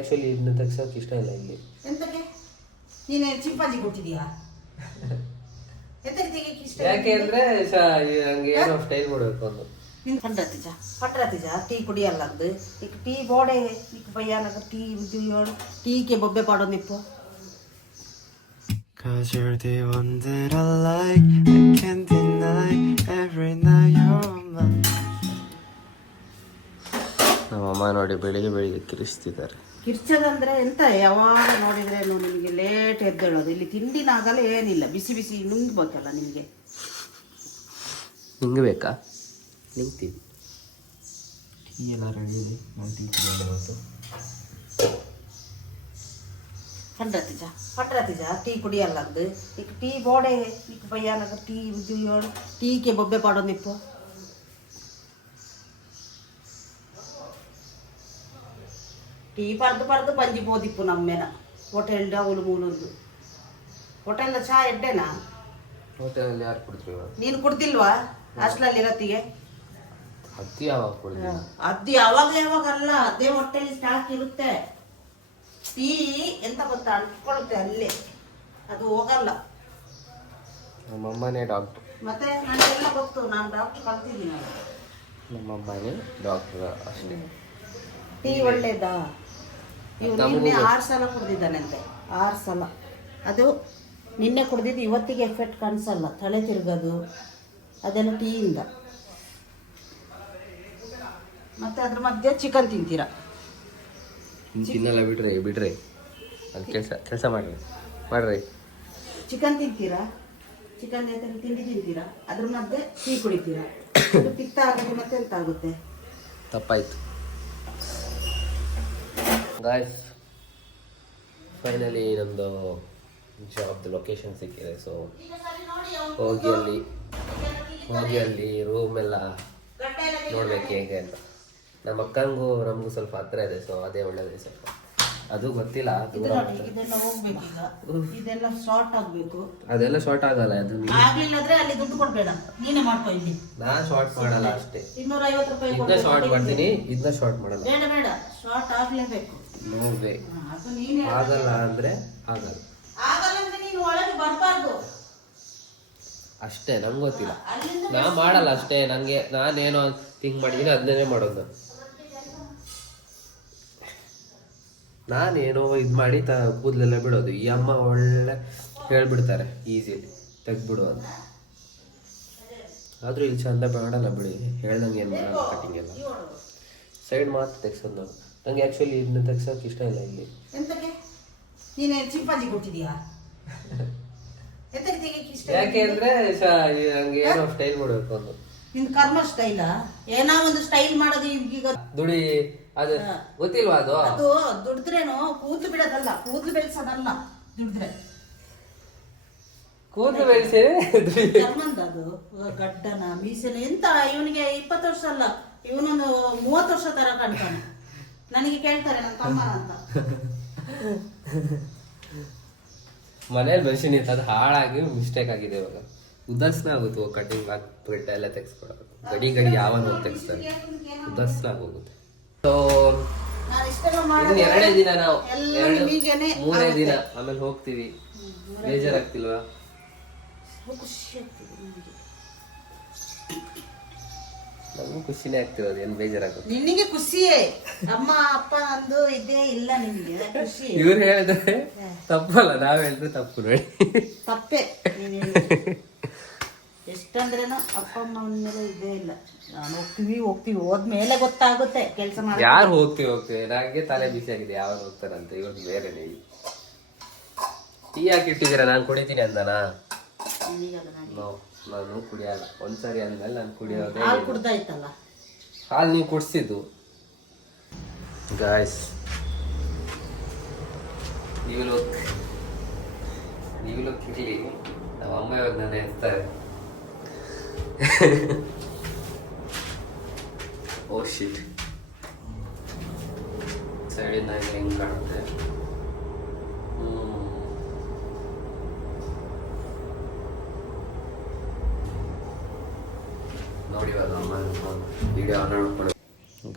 Actually ಇದನ್ನ ತೆಗ್ಸೋಕೆ ಇಷ್ಟ ಇಲ್ಲ ಇಲ್ಲಿ. ಎಂತಕ್ಕೆ ನೀನು ಚಿಂಪಾಂಜಿ ಕೊಟ್ಟಿದ್ಯಾ? ಎಂತಕ್ಕೆ ತೆಗಿಯಕ್ಕೆ ಇಷ್ಟ? ಯಾಕೆ ಅಂದ್ರೆ ನಂಗೆ ಏನೋ ಸ್ಟೈಲ್ ಮಾಡಬೇಕು ಅಂತ. ಪಟ್ರಾತಿಜ ಟೀ ಕುಡಿಯಲ್ಲ ಅಂದು ಈಗ ಟೀ ಬೋಡೆ ಈಗ ಭಯ್ಯಾನಗ ಟೀ ಟೀಗೆ ಬೊಬ್ಬೆ ಪಾಡೋದು ನಿಪ್ಪು. Cause you're the one that I like, I can't deny, every night you're on my mind. ನಮ್ಮಮ್ಮ ನೋಡಿ ಬೆಳಿಗ್ಗೆ ಕಿರಿಸ್ತಿದ್ದಾರೆ. ಕಿರ್ಚದಂದ್ರೆ ಎಂತ ಯಾವಾಗ ನೋಡಿದ್ರೆ ನಿಮಗೆ ಲೇಟ್ ಎದ್ದೇಳೋದು. ಇಲ್ಲಿ ತಿಂಡಿನಾಗಲ್ಲ ಏನಿಲ್ಲ, ಬಿಸಿ ಬಿಸಿ ನುಂಗ್ಬೇಕಲ್ಲ ನಿಮಗೆ. ನಿಂಗೆ ಬೇಕಾ? ನಿಂಗ್ತೀವಿ. ಟೀ ಎಲ್ಲ ರೆಡಿ ಇದೆ, ನಾನು ಟೀ ಕುಡಿಯೋದು. ಪಟ್ರಾತಿಜ ಟೀ ಕುಡಿಯಲ್ಲ ಅಂದು ಈಗ ಟೀ ಬೋಡೆ ಈಗ ಭಯ್ಯಾನಗ ಟೀ ಟೀಗೆ ಬೊಬ್ಬೆ ಪಾಡೋದು ನಿಪ್ಪು. ಟೀ ಪರ್ದು ಬಂಜಿ ಬೋದಿಪ್ಪು ನಮ್ಮೇನ ಹೋಟೆಲ್ ಡೌಲು ಮೂಲೊಂದು ಹೋಟೆಲ್ನ ಚಾ ಎಡ್ಡೆನಾ? ಹೋಟೆಲಲ್ಲಿ ಯಾರು ಕುಡಿದ್ರು? ನೀನು ಕುಡ್ದಿಲ್ವಾ ಹಾಸ್ಟೆಲಲ್ಲಿ ಇರತ್ತಿಗೆ? ಅತಿ ಯಾವಾಗ ಕುಡಿದ್ರು? ಅದು ಯಾವಾಗಲ್ಲ, ಅದೇ ಹೊಟ್ಟೆಲಿ ಸ್ಟಾಕ್ ಇರುತ್ತೆ. ಟೀ ಎಂತ ಗೊತ್ತಾ, ಅಂಟ್ಕೊಳ್ಳುತ್ತೆ ಅಲ್ಲೇ, ಅದು ಹೋಗಲ್ಲ. ನಮ್ಮಮ್ಮನೇ ಡಾಕ್ಟ್ರು. ಮತ್ತೆ ನನಗೆಲ್ಲ ಗೊತ್ತು, ನಾನು ಡಾಕ್ಟ್ರ್ ಕಲ್ತಿದ್ದೀನಿ. ನಮ್ಮಮ್ಮನೇ ಡಾಕ್ಟ್ರ್ ಅಷ್ಟೇ. ಟೀ ಒಳ್ಳೇದಾ? ಇವನು ನಿನ್ನೆ 6 ಸಲ ಕುಡ್ದಿದ್ದಾನಂತೆ, 6 ಸಲ. ಅದು ನಿನ್ನೆ ಕುಡ್ದಿದ್ದು ಇವತ್ತಿಗೆ ಎಫೆಕ್ಟ್ ಕಾಣಿಸಲ್ಲ, ತಲೆ ತಿರುಗೋದು ಅದೆಲ್ಲ ಟೀಯಿಂದ. ಮತ್ತೆ ಅದ್ರ ಮಧ್ಯೆ ಚಿಕನ್ ತಿಂತೀರಾ? ತಿನ್ನಲ್ಲ ಬಿಡ್ರಿ ಅದು ಕೆಲಸ ಮಾಡ್ರಿ. ಚಿಕನ್ ತಿಂತೀರಾ? ಚಿಕನ್ ಜೊತೆ ತಿಂಡಿ ತಿಂತೀರಾ? ಅದ್ರ ಮಧ್ಯೆ ಟೀ ಕುಡಿತೀರಾ? ಅದು ಪಿತ್ತ ಆಗೋದು ಮತ್ತೆ ಎಂತ ಆಗುತ್ತೆ? ತಪ್ಪಾಯ್ತು. ಗಾಯ್ಸ್, ಫೈನಲಿ ನಮ್ಮದು ಜಾಬ್ದು ಲೊಕೇಶನ್ ಸಿಕ್ಕಿದೆ. ಸೊ ಹೋಗಿ ಅಲ್ಲಿ ರೂಮ್ ಎಲ್ಲ ನೋಡ್ಬೇಕು ಹೇಗೆ ಅಂತ. ನಮ್ಮ ಅಕ್ಕಂಗೂ ನಮಗೂ ಸ್ವಲ್ಪ ಹತ್ರ ಇದೆ, ಸೊ ಅದೇ ಒಳ್ಳೇದು. ಸ್ವಲ್ಪ ಅದು ಗೊತ್ತಿಲ್ಲ, ಇದೆಲ್ಲ ಹೋಗ್ಬೇಕೀಗ, ಇದೆಲ್ಲ ಶಾರ್ಟ್ ಆಗಬೇಕು. ಅದೆಲ್ಲ ಶಾರ್ಟ್ ಆಗಲ್ಲ. ಅದು ಆಗ್ಲಿಲ್ಲ ಅಂದ್ರೆ ಅಲ್ಲಿ ದುಡ್ಡು ಕೊಡ್ಬೇಡ, ನೀನೇ ಮಾಡ್ಕೊ. ಇಲ್ಲಿ ನಾನು ಶಾರ್ಟ್ ಮಾಡಲ್ಲ ಅಷ್ಟೇ, 250 ರೂಪಾಯಿ ಇದನ್ನ ಶಾರ್ಟ್ ಮಾಡ್ತೀನಿ, ಇದನ್ನ ಶಾರ್ಟ್ ಮಾಡಲ್ಲ. ಬೇಡ ಶಾರ್ಟ್ ಆಗ್ಲೇಬೇಕು. ನೋಡ್ಬೇ ಅದು ನೀನೇ ಆಗಲ್ಲ ಅಂದ್ರೆ ಆಗಲ್ಲ ಅಂದ್ರೆ ನೀನು ಒಳಗೆ ಬರಬಾರ್ದು ಅಷ್ಟೇ. ನಂಗೆ ಗೊತ್ತಿಲ್ಲ, ನಾ ಮಾಡಲ್ಲ ಅಷ್ಟೇ. ನಾನೇನೋ ಥಿಂಕ್ ಮಾಡಿದ್ದೀನಿ ಅದನ್ನೇ ಮಾಡೋದು. ನಾನೇನೋ ಇದು ಮಾಡಿ ಕೂದಲೆಲ್ಲ ಬಿಡೋದು. ಈ ಅಮ್ಮ ಒಳ್ಳೆ ಹೇಳ್ಬಿಡ್ತಾರೆ ಈಸಿಲಿ ತೆಗ್ದ್ಬಿಡು ಅಂತ. ಆದರೂ ಇಲ್ಲಿ ಚಂದ ಮಾಡಲ್ಲ ಬಿಡಿ, ಹೇಳ್ದಂಗೆ ಏನು ಮಾಡಲ್ಲ. ಕಟಿಂಗ್ ಎಲ್ಲ ಸೈಡ್ ಮಾತ್ರ ತೆಗ್ಸೋದು ನಾವು. ನಂಗೆ ಆ್ಯಕ್ಚುಲಿ ಇದನ್ನ ತೆಗ್ಸೋಕೆ ಇಷ್ಟ ಇಲ್ಲ ಇಲ್ಲಿ. ಎಂತಕ್ಕೆ ನೀನು ಚಿಂಪಾಂಜಿ ಕೊಟ್ಟಿದ್ಯಾ? ಎಂತಕ್ಕೆ ತೆಗಿಯಕ್ಕೆ ಇಷ್ಟ? ಯಾಕೆ ಅಂದ್ರೆ ನಂಗೆ ಏನೋ ಸ್ಟೈಲ್ ಮಾಡಬೇಕು ಅಂತ. ನಿನ್ ಕರ್ಮ ಸ್ಟೈಲ? ಏನೋ ಒಂದು ಸ್ಟೈಲ್ ಮಾಡೋದು ಈಗ ದುಡಿ ಅದು ಗೊತ್ತಿಲ್ವಾ? ಅದು ದುಡಿದ್ರೇನು ಕೂದಲು ಬಿಡೋದಲ್ಲ, ಕೂದಲು ಬೆಳೆಸೋದಲ್ಲ. ದುಡಿದ್ರೆ ಕೂದಲು ಬೆಳೆಸಿ ಕರ್ಮಂದ ಅದು ಗಡ್ಡನ ಮೀಸೆನ ಎಂತ. ಇವನಿಗೆ 20 ವರ್ಷ ಅಲ್ಲ, ಇವನೊಂದು 30 ವರ್ಷ ತರ ಕಾಣ್ತಾನೆ. ನನಗೆ ಕೇಳ್ತಾರೆ ನನ್ನ ತಮ್ಮ ಅಂತ. ಮನೇಲಿ ಬೆಳೆಸಿ ನಿಂತ ಅದು ಹಾಳಾಗಿ ಮಿಸ್ಟೇಕ್ ಆಗಿದೆ. ಇವಾಗ ಉದಾಸನ ಆಗುತ್ತೆ. ಕಟಿಂಗ್ ಬೆಟ್ಟ ಎಲ್ಲ ತೆಗ್ಸ್ಕೊಡೋದು ಗಡಿ ಯಾವನು ತೆಗ್ಸ್ತಾರೆ, ಉದಾಸನ ಆಗೋಗುತ್ತೆ. ಸೊ ಇನ್ನು 2 ದಿನ, ನಾವು 3 ದಿನ ಆಮೇಲೆ ಹೋಗ್ತೀವಿ. ಬೇಜಾರಾಗ್ತಿಲ್ವಾ? ನಮಗೂ ಖುಷಿನೇ ಆಗ್ತಿರೋದು, ಏನು ಬೇಜಾರಾಗುತ್ತೆ? ನಿನಗೆ ಖುಷಿಯೇ, ಅಮ್ಮ ಅಪ್ಪ ಅಂದು ಇದೇ ಇಲ್ಲ ನಿಮಗೆ ಖುಷಿ. ಇವ್ರು ಹೇಳಿದ್ರೆ ತಪ್ಪಲ್ಲ, ನಾವ್ ಹೇಳಿದ್ರೆ ತಪ್ಪು ನೋಡಿ. ತಪ್ಪೆ. ಎಷ್ಟಂದ್ರೇನು ಅಪ್ಪ ಅಮ್ಮ ಮೇಲೆ ಇದೇ ಇಲ್ಲ. ನಾನು ಹೋಗ್ತೀವಿ ಹೋದ್ಮೇಲೆ ಗೊತ್ತಾಗುತ್ತೆ ಕೆಲಸ ಮಾಡಿ. ಯಾರು ಹೋಗ್ತೀವಿ ನಂಗೆ ತಲೆ ಬಿಸಿ ಆಗಿದೆ. ಯಾರು ಹೋಗ್ತಾರಂತ ಇವತ್ತು ಬೇರೆ. ಟೀ ಹಾಕಿಟ್ಟಿದ್ದೀರಾ? ನಾನು ಕುಡಿತೀನಿ ಅಂದನಾ? ನಾನು ಕುಡಿಯಲ್ಲ. ಒಂದ್ಸರಿ ಅಂದ್ಮೇಲೆ ನಾನು ಕುಡಿಯೋದೇ. ಹಾಲು ಕುಡ್ದಾಯ್ತಲ್ಲ, ಹಾಲು ನೀವು ಕುಡಿಸಿದ್ದು. ಗಾಯ್ಸ್, ನೀವು ಲುಕ್ ಇರ್ಲಿ. ನಮ್ಮ ಅಮ್ಮ ಇವಾಗ ನನ್ನ ಇರ್ತಾರೆ. ಓ ಶಿಟ್, ಸೈಡಿಂದ ಹೆಂಗೆ ಕಾಣುತ್ತೆ. ನೋಡಿ, ಇವಾಗ ಅಮ್ಮ ವಿಡಿಯೋ ಆನ್ ಮಾಡ್ಕೊಂಡು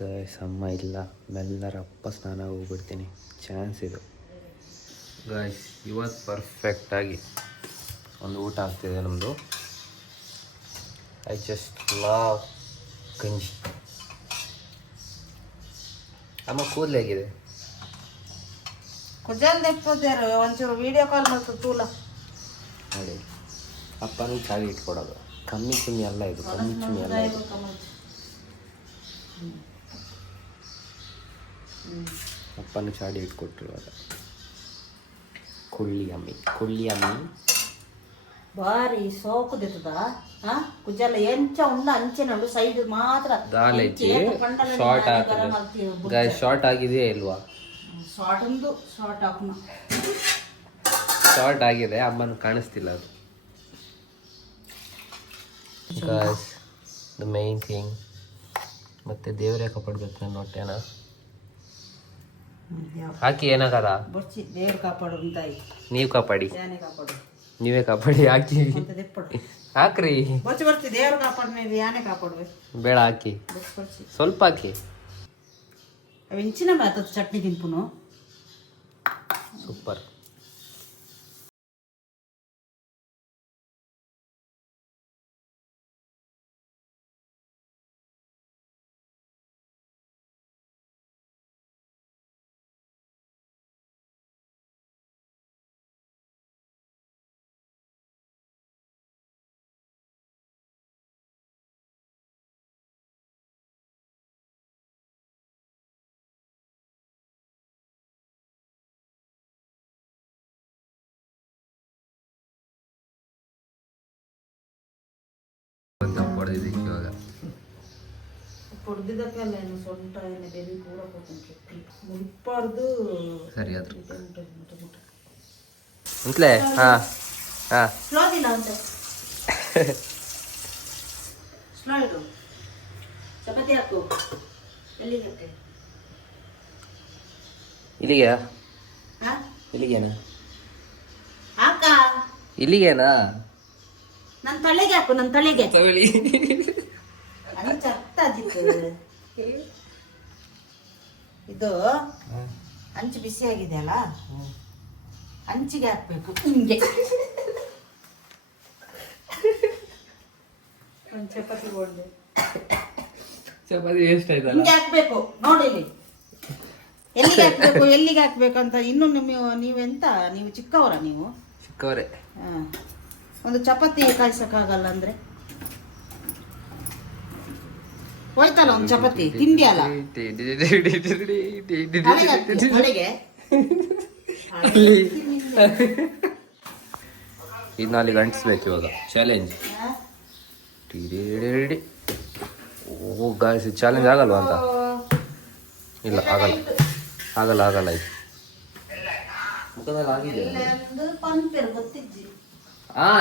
ಗಾಯ್ಸ್ ಅಮ್ಮ ಇಲ್ಲ, ಮೆಲ್ಲರಪ್ಪ ಸ್ನಾನ ಹೋಗ್ಬಿಡ್ತೀನಿ, ಚಾನ್ಸ್ ಇದು ಗಾಯ್ಸ್. ಇವತ್ತು ಪರ್ಫೆಕ್ಟಾಗಿ ಒಂದು ಊಟ ಆಗ್ತಿದೆ ನಮ್ಮದು. ಐ ಜಸ್ಟ್ ಲವ್ ಗಂಜಿ. ಅಮ್ಮ ಕೂದಲು ಹೇಗಿದೆ? ಕುಜಲ್ ಎಪ್ಪೋದ್ಯಾರು ಒಂಚೂರು ವಿಡಿಯೋ ಕಾಲ್ ಮಾಡ್ತು ತೂಲ ನೋಡಿ, ಅಪ್ಪನೂ ಚಾವಿ ಇಟ್ಕೊಡೋದು. ಕಮ್ಮಿ ಚಿಮ್ಮಿ ಅಲ್ಲ ಇದು, ಕಮ್ಮಿ ಚಿಮ್ಮಿ ಅಲ್ಲ ಇದು. ಅಪ್ಪನೂ ಚಾಡಿ ಇಟ್ಕೊಟ್ಟಿರುವಾಗ ಕುಳ್ಳಿ ಅಮ್ಮಿ ಬಾರಿ ಸೋಕುದಿತ್ತದ ಕುಜಲ್ಲ ಎಂಚ ಉಂಡ ಅಂಚೆ ನೋಡು ಸೈಡ್ ಮಾತ್ರ ದಾಲೈತಿ ಶಾರ್ಟ್ ಹಾಕಿದೆ. ಶಾರ್ಟ್ ಆಗಿದೆಯಾ ಇಲ್ವಾ? ಶಾರ್ಟ್ ಒಂದು ಶಾರ್ಟ್ ಹಾಕೋಣ. ಶಾರ್ಟ್ ಆಗಿದೆ, ಅಮ್ಮನ ಕಾಣಿಸ್ತಿಲ್ಲ ಅದು. Guys the main thing. ಮತ್ತೆ ದೇವರೇ ಕಾಪಾಡ್ಬೇಕು ನನ್ನ ಹೊಟ್ಟೆನ. ಹಾಕಿ ಏನಾಗದ? ಬರ್ಚಿ ದೇವ್ರು ಕಾಪಾಡು ಅಂತಾಯಿ. ನೀವು ಕಾಪಾಡಿ, ಯಾನೇ ಕಾಪಾಡು, ನೀವೇ ಕಾಪಾಡಿ. ಹಾಕಿ ಹಾಕ್ರಿ. ಬರ್ಚಿ ಬರ್ತಿ ದೇವ್ರು ಕಾಪಾಡ್ಮೇ ಯಾನೇ ಕಾಪಾಡ್ಬೇಕು. ಬೇಡ ಹಾಕಿ, ಬರ್ಚಿ ಸ್ವಲ್ಪ ಹಾಕಿ. ಅವು ಇಂಚಿನ ಮಾತದ ಚಟ್ನಿ ತಿನ್ಪುನು. ಸೂಪರ್. ಹೊಡೆದಿದ್ದಕ್ಕೆ ಇವಾಗ ಹೊಡೆದಿದ್ದಕ್ಕೆಲ್ಲ ಏನು ಸೊಂಟ ಏನು ಬೆನ್ನು ಕೂಡ ಕೊಟ್ಟು ಮುಟ್ಬಾರ್ದು. ಸರಿ ಆದ್ರು ಅಂತಲೇ. ಹಾಂ ಹಾಂ ಸ್ಲೋ ಇಲ್ಲ ಅಂತ ಸ್ಲೋ ಇಡು. ಚಪಾತಿ ಹಾಕು. ಎಲ್ಲಿಗೆ ಹಾಕೆ? ಇಲ್ಲಿಗೆ ಹಾಂ ಇಲ್ಲಿಗೇನಾ? ಹಾಕ. ಇಲ್ಲಿಗೇನಾ? ನನ್ನ ತಲೆಗೆ ಹಾಕು, ನನ್ನ ತಲೆಗೆ. ಅಂಚ ಅತ್ತಾಜಿತ್ತು ಇದು. ಅಂಚು ಬಿಸಿ ಆಗಿದೆ ಅಲ್ಲ, ಅಂಚಿಗೆ ಹಾಕ್ಬೇಕು ಹಿಂಗೆ. ಒಂದು ಚಪಾತಿ ಹೊಡೆದೆ. ಚಪಾತಿ ವೇಸ್ಟ್ ಆಯ್ತಲ್ಲ. ಹಿಂಗೆ ಹಾಕ್ಬೇಕು ನೋಡಿ ಇಲ್ಲಿ. ಎಲ್ಲಿಗೆ ಹಾಕ್ಬೇಕು ಎಲ್ಲಿಗೆ ಹಾಕ್ಬೇಕು ಅಂತ ಇನ್ನು ನೀವೆಂತ ನೀವು ಚಿಕ್ಕವರ? ನೀವು ಚಿಕ್ಕವರೇ. ಹಾಂ, ಒಂದು ಚಪಾತಿ ಕಾಯಿಸಕ್ಕಾಗಲ್ಲ ಅಂದ್ರೆ ಹೋಯ್ತಲ್ಲ ಒಂದು ಚಪಾತಿ ತಿಂಡಿ ಅಲ್ಲ. ತಲೆಗೆ ಇನ್ನು ಅಲ್ಲಿ ಗಂಟಿಸ್ಬೇಕು ಇವಾಗ. ಚಾಲೆಂಜ್. ಓ ಗಾಯ್ಸ್, ಚಾಲೆಂಜ್ ಆಗಲ್ವಾ ಅಂತ? ಇಲ್ಲ ಆಗಲ್ಲ ಆಗಲ್ಲ ಆಗಲ್ಲ. ಇದು ಮುಖದಲ್ಲಿ ಆಗಿದೆ.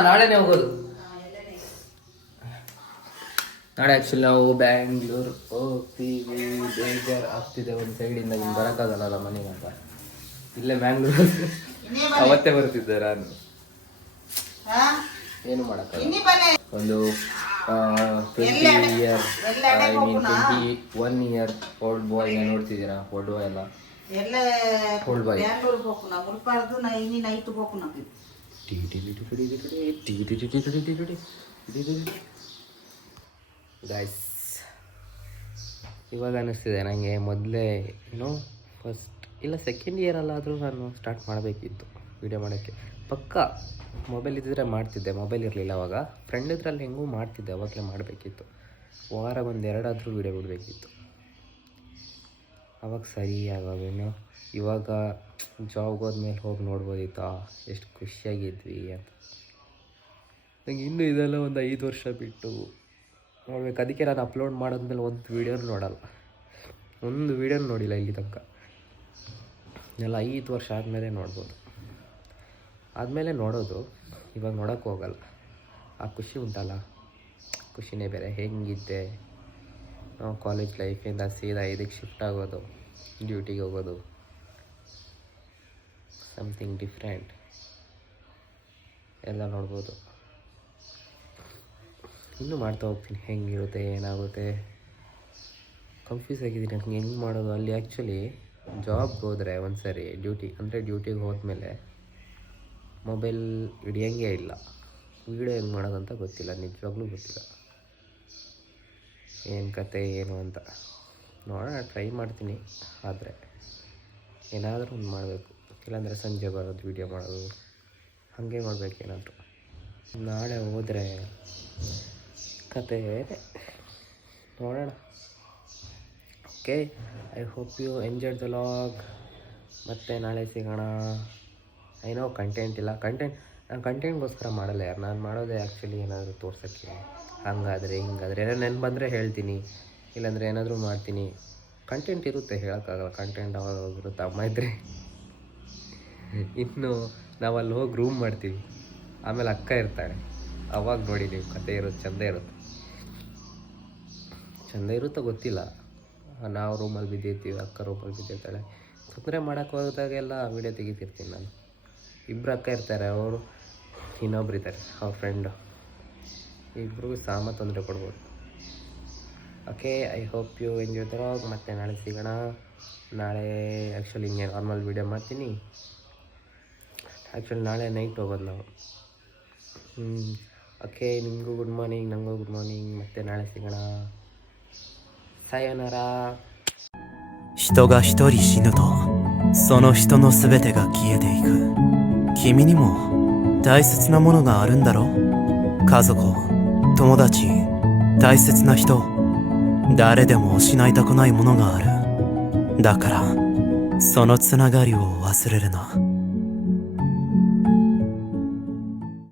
ನಾಳೆನೇ ಹೋಗೋದು. ನಾಳೆ ಆ್ಯಕ್ಚುಲಿ ನಾವು ಬ್ಯಾಂಗ್ಳೂರ್ ಹೋಗ್ತೀವಿ. ಬೇಜಾರು ಆಗ್ತಿದೆ ಒಂದು ಸೈಡಿಂದ. ಇನ್ನು ಬರೋಕ್ಕಾಗಲ್ಲ ಮನೆಗೆ ಅಂತ ಇಲ್ಲೇ ಬ್ಯಾಂಗ್ಳೂರ್ ಅವತ್ತೇ ಬರ್ತಿದ್ದೆ ನಾನು. ಏನು ಮಾಡೋಕ್ಕಾಗಲ್ಲ. ಒಂದು 21 ಇಯರ್ ಓಲ್ಡ್ ಬಾಯ್ನ ನೋಡ್ತಿದ್ದೀರಾ? ಓಲ್ಡ್ ಬಾಯ್ ಅಲ್ಲ, ಓಲ್ಡ್ ಬಾಯ್. ಗೈಸ್ ಇವಾಗ ಅನ್ನಿಸ್ತಿದೆ ನನಗೆ, ಮೊದಲೇ ಫಸ್ಟ್ ಇಲ್ಲ ಸೆಕೆಂಡ್ ಇಯರಲ್ಲಾದರೂ ನಾನು ಸ್ಟಾರ್ಟ್ ಮಾಡಬೇಕಿತ್ತು ವೀಡಿಯೋ ಮಾಡೋಕ್ಕೆ. ಪಕ್ಕಾ ಮೊಬೈಲ್ ಇದ್ದಿದ್ರೆ ಮಾಡ್ತಿದ್ದೆ. ಮೊಬೈಲ್ ಇರಲಿಲ್ಲ ಅವಾಗ. ಫ್ರೆಂಡ್ ಇದ್ರಲ್ಲಿ ಹೆಂಗೂ ಮಾಡ್ತಿದ್ದೆ, ಅವಾಗಲೇ ಮಾಡಬೇಕಿತ್ತು. ವಾರಗೊಂದು ಎರಡಾದರೂ ವೀಡಿಯೋ ಬಿಡಬೇಕಿತ್ತು. ಅವಾಗ ಸರಿ ಆಗೋವೇನು. ಇವಾಗ ಜಾಬ್ಗೆ ಹೋದ್ಮೇಲೆ ಹೋಗಿ ನೋಡ್ಬೋದಿತ್ತಾ ಎಷ್ಟು ಖುಷಿಯಾಗಿದ್ವಿ ಅಂತ. ನಂಗೆ ಇನ್ನೂ ಇದೆಲ್ಲ ಒಂದು 5 ವರ್ಷ ಬಿಟ್ಟು ನೋಡ್ಬೇಕು. ಅದಕ್ಕೆ ನಾನು ಅಪ್ಲೋಡ್ ಮಾಡಿದ್ಮೇಲೆ ಒಂದು ವೀಡಿಯೋನು ನೋಡಲ್ಲ, ಒಂದು ವೀಡಿಯೋನು ನೋಡಿಲ್ಲ ಇಲ್ಲಿ ತನಕ. ಎಲ್ಲ 5 ವರ್ಷ ಆದಮೇಲೆ ನೋಡ್ಬೋದು. ಆದಮೇಲೆ ನೋಡೋದು, ಇವಾಗ ನೋಡೋಕ್ಕೆ ಹೋಗಲ್ಲ. ಆ ಖುಷಿ ಉಂಟಲ್ಲ, ಖುಷಿನೇ ಬೇರೆ. ಹೆಂಗಿದ್ದೆ ನಾವು ಕಾಲೇಜ್ ಲೈಫಿಂದ ಸೀದಾ ಇದಕ್ಕೆ ಶಿಫ್ಟ್ ಆಗೋದು, ಡ್ಯೂಟಿಗೆ ಹೋಗೋದು, ಸಮಥಿಂಗ್ ಡಿಫ್ರೆಂಟ್ ಎಲ್ಲ ನೋಡ್ಬೋದು. ಇನ್ನೂ ಮಾಡ್ತಾ ಹೋಗ್ತೀನಿ ಹೆಂಗಿರುತ್ತೆ ಏನಾಗುತ್ತೆ. ಕನ್ಫ್ಯೂಸ್ ಆಗಿದ್ದೀನಿ ಹಂಗೆ ಹೆಂಗೆ ಮಾಡೋದು. ಅಲ್ಲಿ ಆ್ಯಕ್ಚುಲಿ ಜಾಬ್ಗೆ ಹೋದರೆ ಒಂದು ಸರಿ ಡ್ಯೂಟಿಗೆ ಹೋದ್ಮೇಲೆ ಮೊಬೈಲ್ ಹಿಡಿಯೋಂಗೇ ಇಲ್ಲ. ವೀಡಿಯೋ ಹೆಂಗೆ ಮಾಡೋದಂತ ಗೊತ್ತಿಲ್ಲ, ನಿಜವಾಗ್ಲೂ ಗೊತ್ತಿಲ್ಲ ಏನು ಕತೆ ಏನು ಅಂತ. ನೋಡೋಣ, ಟ್ರೈ ಮಾಡ್ತೀನಿ. ಆದರೆ ಏನಾದರೂ ಒಂದು ಮಾಡಬೇಕು, ಇಲ್ಲಾಂದರೆ ಸಂಜೆ ಬರೋದು ವೀಡಿಯೋ ಮಾಡೋದು ಹಾಗೆ ಮಾಡಬೇಕು ಏನಾದರೂ. ನಾಳೆ ಹೋದರೆ ಕತೆ ನೋಡೋಣ. Okay, I hope you enjoy the vlog. ಮತ್ತು ನಾಳೆ ಸಿಗೋಣ. ಏನೋ ಕಂಟೆಂಟ್ ಇಲ್ಲ, ನಾನು ಕಂಟೆಂಟ್ಗೋಸ್ಕರ ಮಾಡಲ್ಲ ಯಾರು. ನಾನು ಮಾಡೋದೇ ಆ್ಯಕ್ಚುಲಿ ಏನಾದರೂ ತೋರ್ಸೋಕ್ಕೆ, ಹಂಗಾದರೆ ಹಿಂಗಾದರೆ ಏನೋ ನೆನ್ಪು ಬಂದರೆ ಹೇಳ್ತೀನಿ, ಇಲ್ಲಾಂದರೆ ಏನಾದರೂ ಮಾಡ್ತೀನಿ. ಕಂಟೆಂಟ್ ಇರುತ್ತೆ, ಹೇಳೋಕ್ಕಾಗಲ್ಲ. ಕಂಟೆಂಟ್ ಅವಾಗ ಹೋಗಿರುತ್ತೆ. ಅಮ್ಮ ಇದ್ದರೆ ಇನ್ನು ನಾವು ಅಲ್ಲಿ ಹೋಗಿ ರೂಮ್ ಮಾಡ್ತೀವಿ, ಆಮೇಲೆ ಅಕ್ಕ ಇರ್ತಾಳೆ, ಅವಾಗ ನೋಡಿ ನೀವು ಕತೆ ಇರುತ್ತೆ. ಚೆಂದ ಇರುತ್ತೋ ಗೊತ್ತಿಲ್ಲ. ನಾವು ರೂಮಲ್ಲಿ ಬಿದ್ದಿರ್ತೀವಿ, ಅಕ್ಕ ರೂಮಲ್ಲಿ ಬಿದ್ದಿರ್ತಾಳೆ. ತೊಂದರೆ ಮಾಡೋಕ್ಕೆ ಹೋದಾಗೆಲ್ಲ ವೀಡಿಯೋ ತೆಗಿತಿರ್ತೀನಿ ನಾನು. ಇಬ್ಬರು ಅಕ್ಕ ಇರ್ತಾರೆ, ಅವರು ಇನ್ನೊಬ್ರು ಇದ್ದಾರೆ ಅವ್ರ ಫ್ರೆಂಡು. ಇಬ್ಬರಿಗೂ ತೊಂದರೆ ಕೊಡ್ಬೋದು. Okay, I hope you enjoy the vlog. ಮತ್ತು ನಾಳೆ ಸಿಗೋಣ. ನಾಳೆ ಆ್ಯಕ್ಚುಲಿ ಹಿಂಗೆ ನಾರ್ಮಲ್ ವೀಡಿಯೋ ಮಾಡ್ತೀನಿ. ಆ್ಯಕ್ಚುಲಿ ನಾಳೆ ನೈಟ್ ಹೋಗೋದು ನಾವು. ಓಕೆ, ನಿಮಗೂ ಗುಡ್ ಮಾರ್ನಿಂಗ್, ನನಗೂ ಗುಡ್ ಮಾರ್ನಿಂಗ್. ಮತ್ತು ನಾಳೆ ಸಿಗೋಣ. ಸಾಯೋನಾರ. 人が一人死ぬとその人の全てが消えていく。君にも大切なものがあるんだろう。家族、友達、大切な人、誰でも失いたくないものがある。だからそのつながりを忘れるな。